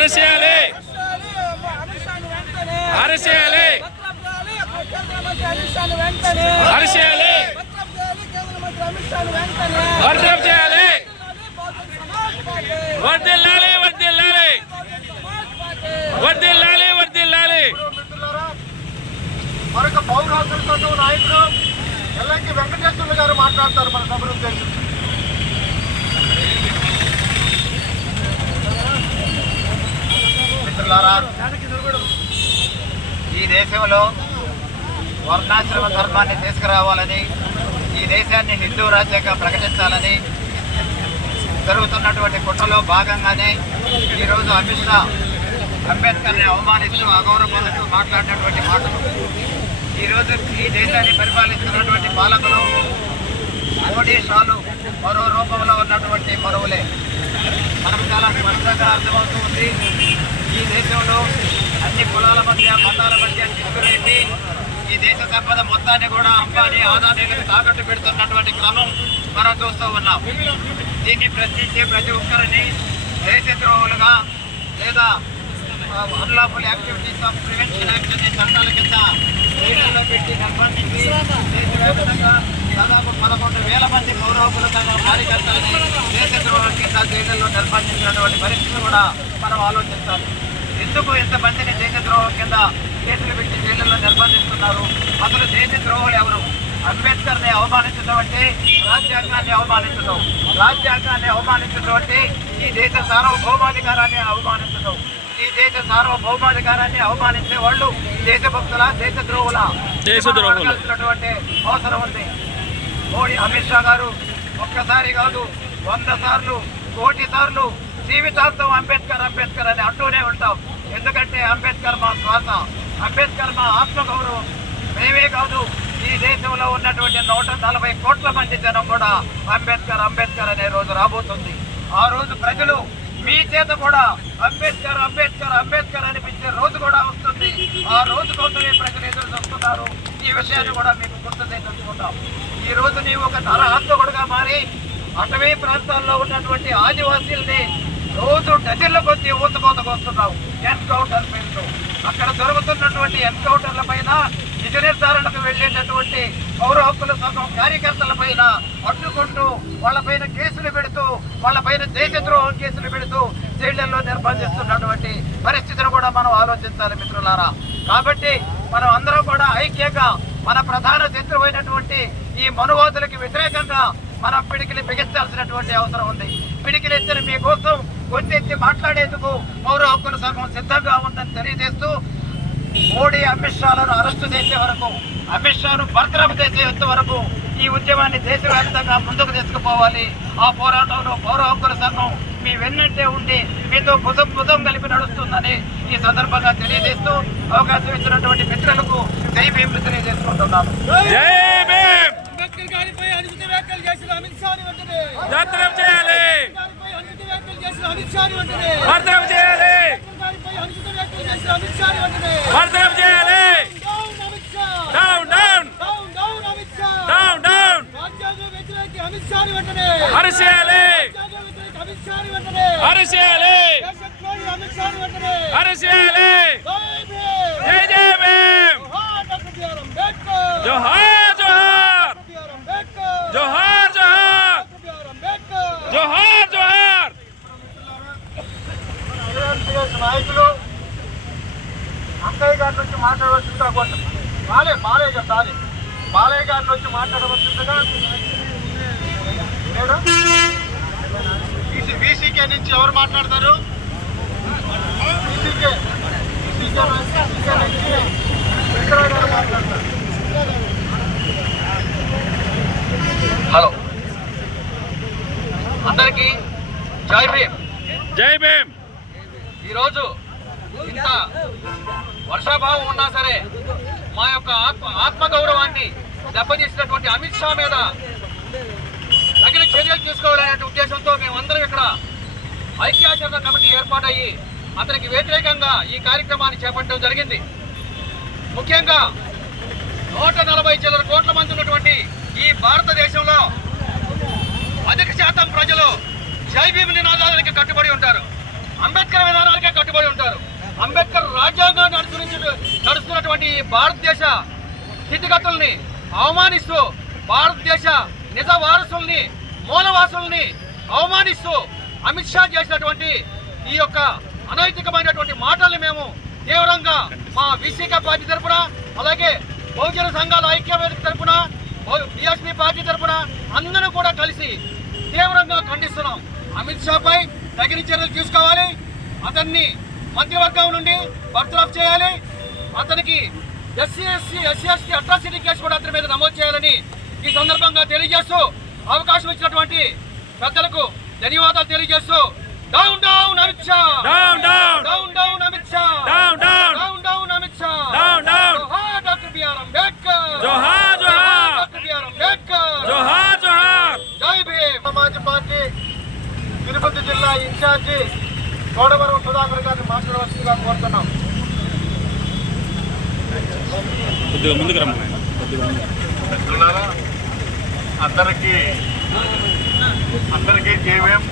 Arrest చేయాలి అమిత్ షాను arrest చేయాలి. Arrest చేయాలి పత్రం చేయాలి వర్దిల్లాలి వర్దిల్లాలి వర్దిల్లాలి వర్దిల్లాలి మరొక పౌర నాయకుడు ఎల్లంకి వెంకటేశ్వర్లు గారు మాట్లాడతారు మన సభను ఉద్దేశించి మిత్రులారా ఈ దేశంలో వర్ణాశ్రమ ధర్మాన్ని తీసుకురావాలని ఈ దేశాన్ని హిందూ రాజ్యంగా ప్రకటించాలని జరుగుతున్నటువంటి కుట్రలో భాగంగానే ఈరోజు అమిత్ షా అంబేద్కర్ని అవమానిస్తూ అగౌరవపరుస్తూ మాట్లాడినటువంటి మాటలు. ఈరోజు ఈ దేశాన్ని పరిపాలిస్తున్నటువంటి పాలకులు మోడీ షాలు మరో రూపంలో ఉన్నటువంటి మరువులే మనకు చాలా స్పష్టంగా అర్థమవుతుంది ఈ దేశంలో అన్ని కులాల మధ్య మతాల మధ్య చిక్కులేసి ఈ దేశ సంపద మొత్తాన్ని కూడా అంబానీ ఆదానీలకు తాకట్టు పెడుతున్నటువంటి క్రమం మనం చూస్తూ ఉన్నాం. దీన్ని ప్రశ్నించే ప్రతి ఒక్కరిని దేశద్రోహులుగా లేదా unlawful activities of prevention act అనే చట్టాల కింద జైళ్ళలో పెట్టి నిర్బంధించి దేశవ్యాప్తంగా దాదాపు పదకొండు వేల మంది సంఘం కార్యకర్తలని దేశద్రోహుల కింద జైళ్ళలో నిర్బంధించినటువంటి పరిస్థితులు కూడా మనం ఆలోచించాలి ఎందుకు ఇంతమందిని దేశద్రోహం కింద కేసులు పెట్టి జైళ్ళలో నిర్బంధిస్తున్నారు అసలు దేశద్రోహులు ఎవరు? అంబేద్కర్ని అవమానించడం అంటే రాజ్యాంగాన్ని అవమానించడం రాజ్యాంగాన్ని అవమానించడం అంటే ఈ దేశ సార్వభౌమాధికారాన్ని అవమానించడం ఈ దేశ సార్వభౌమాధికారాన్ని అవమానించే వాళ్ళు దేశభక్తుల దేశద్రోహుల దేశద్రోహులు. అవసరం ఉంది. మోడీ అమిత్ షా గారు ఒక్కసారి కాదు వంద సార్లు కోటి సార్లు జీవితాంతం అంబేద్కర్ అంబేద్కర్ అని అంటూనే ఉంటాం. ఎందుకంటే అంబేద్కర్ మా శ్వాస అంబేద్కర్ మా ఆత్మగౌరవం. మేమే కాదు ఈ దేశంలో ఉన్నటువంటి నూట నలభై కోట్ల మంది జనం కూడా అంబేద్కర్ అంబేద్కర్ అనే రోజు రాబోతుంది. ఆ రోజు ప్రజలు మీ చేత కూడా అంబేద్కర్ అంబేద్కర్ అంబేద్కర్ అనిపించే రోజు కూడా వస్తుంది. ఆ రోజు కోసమే ప్రజలు ఎదురు చూస్తున్నారు. ఈ విషయాన్ని కూడా మీకు గుర్తు చేసుకుంటాం ఈ రోజు నీవు ఒక నరహంతకుడుగా మారి అటవీ ప్రాంతాల్లో ఉన్నటువంటి ఆదివాసీల్ని రోజు డజన్ల కొద్ది ఊతకోతకొస్తున్నావు ఎన్కౌంటర్ పేరుతో అక్కడ జరుగుతున్నటువంటి ఎన్కౌంటర్ల పైన నిజ నిర్ధారణకు వెళ్ళేటటువంటి పౌర హక్కుల సంఘం కార్యకర్తల పైన అడ్డుకుంటూ వాళ్ళపైన కేసులు పెడుతూ వాళ్ళపైన దేశద్రోహం కేసులు పెడుతూ జైళ్ళలో నిర్బంధిస్తున్నటువంటి పరిస్థితిని కూడా మనం ఆలోచించాలి మిత్రులారా. కాబట్టి మనం అందరం కూడా ఐక్యంగా మన ప్రధాన శత్రువైనటువంటి ఈ మనువాదులకి వ్యతిరేకంగా మనం పిడికిలి బిగించాల్సినటువంటి అవసరం ఉంది. పిడికిలి ఎత్తిన మీకోసం గొంతెత్తి మాట్లాడేందుకు పౌర హక్కుల సంఘం సిద్ధంగా ఉందని తెలియజేస్తూ మోడీ అమిత్ షాలను అరెస్టు చేసే వరకు అమిత్ షాను బర్తరఫ్ చేసేంత వరకు ఈ ఉద్యమాన్ని దేశవ్యాప్తంగా ముందుకు తీసుకుపోవాలి. ఆ పోరాటంలో పౌర హక్కుల సంఘం మీ వెన్నంటే ఉండి మీతో భుజం భుజం కలిపి నడుస్తుందని ఈ సందర్భంగా తెలియజేస్తూ అవకాశం ఇచ్చినటువంటి మిత్రులకు జై భీములు తెలియజేసుకుంటున్నాను. అంబేద్కర్ గారిపై అనుచిత వ్యాఖ్యలు చేసిన అమిత్ షాని వెంటనే దత్తనం చేయాలి. అనుచిత వ్యాఖ్యలు చేసిన అమిత్ షాని వెంటనే వర్ధనం చేయాలి. గారిపై అనుచిత వ్యాఖ్యలు చేసిన అమిత్ షాని వెంటనే వర్ధనం చేయాలి down Amit Shah down down down down Amit Shah down down రాజ్యాంగ వ్యతిరేక అమిత్ షాని వెంటనే అరెస్ట్ చేయాలి రాజ్యాంగ వ్యతిరేక అమిత్ షాని వెంటనే అరెస్ట్ చేయాలి దేశద్రోహి అమిత్ షాని వెంటనే అరెస్ట్ చేయాలి జై భీమ్ జై జై భీమ్ జోహార్ డాక్టర్ బిఆర్ అంబేద్కర్ జోహార్ జోహార్ డాక్టర్ బిఆర్ అంబేద్కర్ జోహార్ జోహార్ డాక్టర్ బిఆర్ అంబేద్కర్ జోహార్ జోహార్ టీఆర్ఎస్ నాయకులు అక్కయ్య గారి నుంచి మాట్లాడవలసిందిగా కోరుతున్నాను. బాలే బాలయ్య గారు సారీ బాలయ్య గారి నుంచి మాట్లాడవలసిందిగా బీసీ బీసీకే నుంచి ఎవరు మాట్లాడతారు? బీసీకే బీసీకే బీసీకే నుంచి వెంకయ్య గారు మాట్లాడతారు. హలో. అందరికీ జై భీమ్. జై భీమ్. ఈరోజు ఇంత వర్షాభావం ఉన్నా సరే మా యొక్క ఆత్మ ఆత్మగౌరవాన్ని దెబ్బతీసినటువంటి అమిత్ షా మీద తగిన చర్యలు తీసుకోవాలనే ఉద్దేశంతో మేమందరం ఇక్కడ ఐక్యాచరణ కమిటీ ఏర్పాటయ్యి అతనికి వ్యతిరేకంగా ఈ కార్యక్రమాన్ని చేపట్టడం జరిగింది. ముఖ్యంగా నూట నలభై చిల్లర కోట్ల మంది ఉన్నటువంటి ఈ భారతదేశంలో అధిక శాతం ప్రజలు జై భీమ్ నినాదానికి కట్టుబడి ఉంటారు. అంబేద్కర్ విధానాలకే కట్టుబడి ఉంటారు. అంబేద్కర్ రాజ్యాంగం ఉన్నటువంటి భారతదేశ స్థితిగతుల్ని అవమానిస్తూ భారతదేశ నిజ వారసుల్ని మూలవాసుల్ని అవమానిస్తూ అమిత్ షా చేసినటువంటి ఈ యొక్క అనైతికమైనటువంటి మాటల్ని మేము తీవ్రంగా మా విసిక పార్టీ తరపున అలాగే బహుజన సంఘాల ఐక్య వేదిక తరపున బిఎస్పీ పార్టీ తరపున అందరూ కూడా కలిసి తీవ్రంగా ఖండిస్తున్నాం. అమిత్ షాపై తగిన చర్యలు తీసుకోవాలి. అతన్ని మంత్రివర్గం నుండి బర్తరఫ్ చేయాలి. అతనికి SC SC SC ST atrocity case కూడా అతని మీద నమోదు చేయాలని ఈ సందర్భంగా తెలియజేస్తూ అవకాశం ఇచ్చినటువంటి పెద్దలకు ధన్యవాదాలు తెలియజేస్తూ down down Amit Shah! Down down! Down down Amit Shah! Down down! Down down Amit Shah! Down down! జోహార్ డాక్టర్ బిఆర్ అంబేద్కర్! జోహార్ జోహార్! Doctor BR Ambedkar! జోహార్ జోహార్! జై భీమ్! సమాజ్ పార్టీ తిరుపతి జిల్లా ఇన్ఛార్జి కోడవరం సుధాకర్ గారిని మాట్లాడవలసిందిగా కోరుతున్నాం. కొద్దిగా ముందుకు రమ్మని అందరికీ అందరికీ జీవ్యం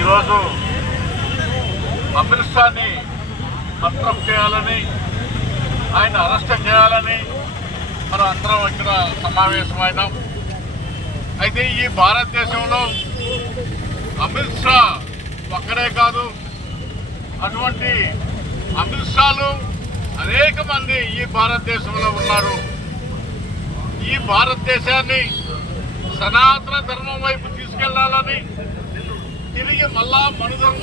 ఈరోజు అమిత్ షాని పత్రం చేయాలని ఆయన అరెస్ట్ చేయాలని మనం అందరం ఇక్కడ సమావేశమైనాం. అయితే ఈ భారతదేశంలో అమిత్ షా ఒక్కడే కాదు అటువంటి అమిత్ షాలు అనేక మంది ఈ భారతదేశంలో ఉన్నారు. ఈ భారతదేశాన్ని సనాతన ధర్మం వైపు తీసుకెళ్ళాలని తిరిగి మళ్ళా మనుధర్మం